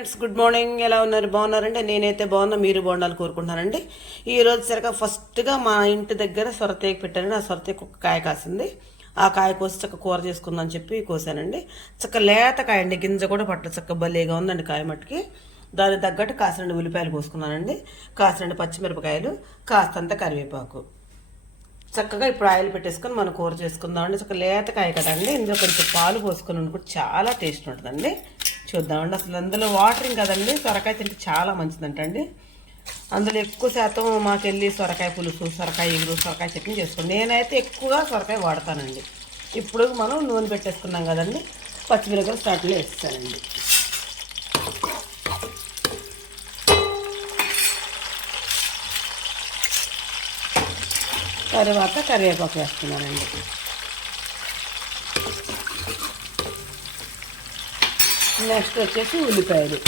Friends good morning. ఎలా ఉన్నారు? బాగున్నారండి? నేనైతే బాగున్నా, మీరు బాగుండాలి కోరుకుంటున్నానండి. ఈరోజు సరిగా ఫస్ట్గా మా ఇంటి దగ్గర సొరతేకి పెట్టానండి. ఆ సొరతేకి ఒక కాయ కాసింది. ఆ కాయ కోసి చక్క కూర చేసుకుందని చెప్పి కోసానండి. చక్క లేత కాయ అండి, గింజ కూడా పట్ల చక్క భలేగా ఉందండి కాయ మట్టుకి. దానికి తగ్గట్టు కాసిరెండు ఉల్లిపాయలు కోసుకున్నానండి, కాసిరెండు పచ్చిమిరపకాయలు, కాస్తంత కరివేపాకు. చక్కగా ఇప్పుడు ఆయిల్ పెట్టేసుకొని మనం కూర చేసుకుందామండి. చక్క లేతకాయ కదండి, ఇందులో కొంచెం పాలు పోసుకొని ఉండుకుంటే చాలా టేస్ట్ ఉంటుందండి. చూద్దామండి. అసలు అందులో వాటరింగ్ కదండి, సొరకాయ తింటే చాలా మంచిదంటండి. అందులో ఎక్కువ శాతం మాకెళ్ళి సొరకాయ పులుసు, సొరకాయ ఇగురు, సొరకాయ చట్నీ చేసుకోండి. నేనైతే ఎక్కువగా సొరకాయ వాడతానండి. ఇప్పుడు మనం నూనె పెట్టేసుకున్నాం కదండి, పచ్చిమిరపకాయలు స్టార్ట్లో వేస్తానండి. తర్వాత కరివేపాకు వేస్తున్నానండి. నెక్స్ట్ వచ్చేసి ఉల్లిపాయలు.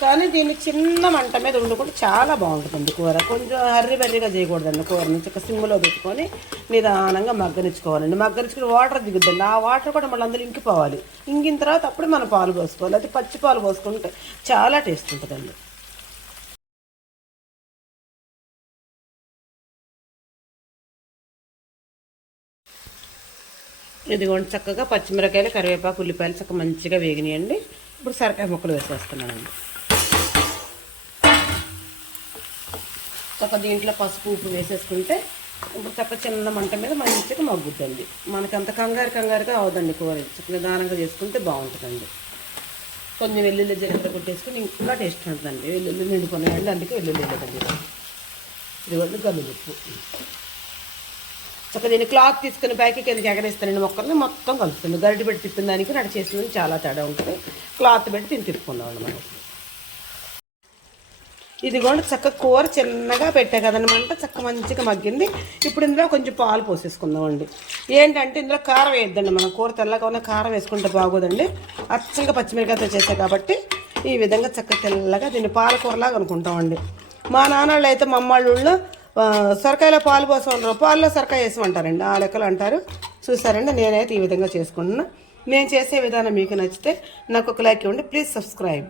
కానీ దీన్ని చిన్న మంట మీద వండుకుంటే చాలా బాగుంటుంది కూర. కొంచెం హర్రీ బర్రీగా చేయకూడదండి కూరని. చక్క సిమ్లో పెట్టుకొని నిదానంగా మగ్గనిచ్చుకోవాలండి. మగ్గనిచ్చుకుని వాటర్ దిగుద్దండి. ఆ వాటర్ కూడా మళ్ళీ అందులో ఇంకిపోవాలి. ఇంకిన తర్వాత అప్పుడు మనం పాలు పోసుకోవాలి. అది పచ్చి పాలు పోసుకుంటే చాలా టేస్ట్ ఉంటుందండి. ఇదిగోండి, చక్కగా పచ్చిమిరకాయలు, కరివేపాకు, ఉల్లిపాయలు చక్కగా మంచిగా వేగినాయండి. ఇప్పుడు సొరకాయ ముక్కలు వేసేస్తున్నానండి. చక్క దీంట్లో పసుపు, ఉప్పు వేసేసుకుంటే ఇప్పుడు చక్క చిన్న మంట మీద మంచిగా మగ్గుద్దండి. మనకి అంత కంగారుగా అవదండి కూర. చక్కగా నిదానంగా చేసుకుంటే బాగుంటుందండి. కొంచెం వెల్లుల్లి జీలకర్ర కొట్టేసుకుని ఇంకా టేస్ట్ ఉంటుందండి. వెల్లుల్లి నిండుకున్నాయండి, అందుకే వెల్లుల్లి జీలకర్ర. ఇదిగోండి గల్లుప్పు. చక్క దీన్ని క్లాత్ తీసుకుని పైకి కిందకి ఎగరేస్తానండి. మొక్కల్ని మొత్తం కలుపుతుంది. గరిటె పెట్టి తిప్పిన దానికి నడి చేసిన చాలా తేడా ఉంటుంది. క్లాత్ పెట్టి తిని తిప్పుకుందామండి మనం. ఇదిగోండి, చక్క కూర చిన్నగా పెట్టా కదనమాట. చక్క మంచిగా మగ్గింది. ఇప్పుడు ఇందులో కొంచెం పాలు పోసేసుకుందామండి. ఏంటంటే ఇందులో కారం వేయద్దండి. మనం కూర తెల్లగా ఉన్న కారం వేసుకుంటే బాగోదండి. అచ్చంగా పచ్చిమిరకాయతో చేసా కాబట్టి ఈ విధంగా చక్క తెల్లగా దీన్ని పాలకూరలాగా అనుకుంటామండి. మా నాన్నోళ్ళు అయితే మా అమ్మాళ్ళు సొరకాయలో పాలు పోసమంటారు, పాలలో సొరకాయ వేసమంటారండి. ఆ లెక్కలు అంటారు. చూసారండి, నేనైతే ఈ విధంగా చేసుకుంటున్నా. నేను చేసే విధానం మీకు నచ్చితే నాకు ఒక లైక్ ఇవ్వండి. Please subscribe.